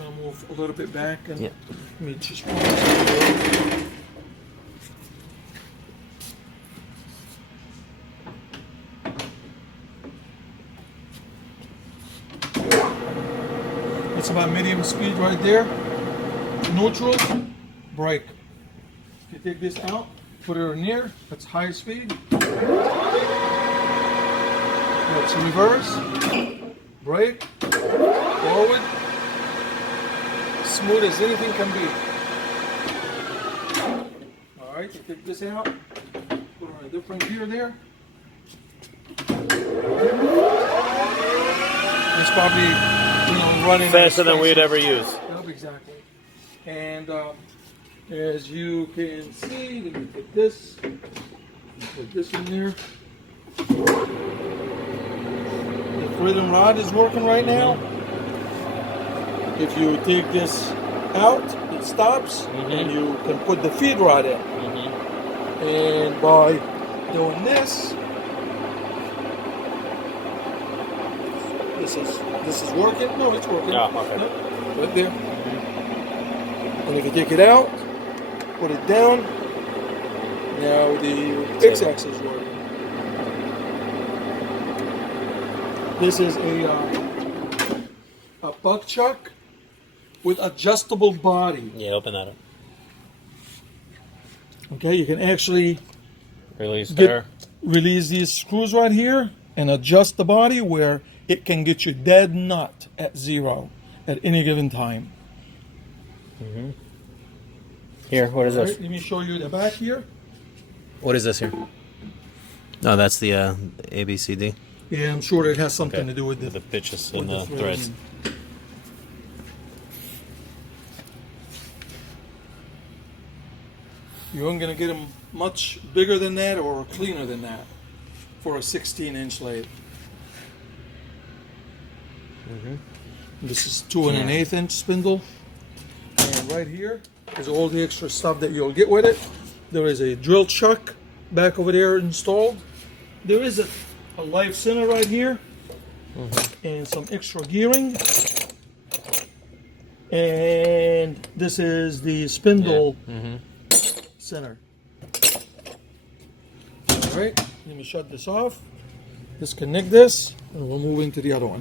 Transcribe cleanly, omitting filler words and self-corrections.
I'll move a little bit back and Yeah. let me just pull this. It's about medium speed right there. Neutral, brake. If you take this out, put it in here, that's high speed. That's reverse, brake, forward. Smooth as anything can be. Alright, you take this out, put on a different gear there. It's probably, running Faster than we'd ever use. Yep, exactly. And as you can see, let me take this, put this in there. The rhythm rod is working right now. If you take this out, it stops, and you can put the feed rod in. And by doing this, this is working. No, it's working. Oh, okay. Yep, right there. And if you take it out, put it down. Now the X-axis is working. This is a buck chuck with adjustable body. Yeah, open that up. Okay, you can actually Release there. release these screws right here and adjust the body where it can get you dead nut at 0 at any given time. Here, what is All this? right, let me show you the back here. What is this here? No, that's the ABCD. Yeah, I'm sure it has something to do with the pitches and with the threads. You aren't going to get them much bigger than that or cleaner than that for a 16-inch lathe. This is 2 1/8 inch spindle. And right here is all the extra stuff that you'll get with it. There is a drill chuck back over there installed. There is a live center right here. And some extra gearing. And this is the spindle center. All right, let me shut this off, disconnect this, and we'll move into the other one.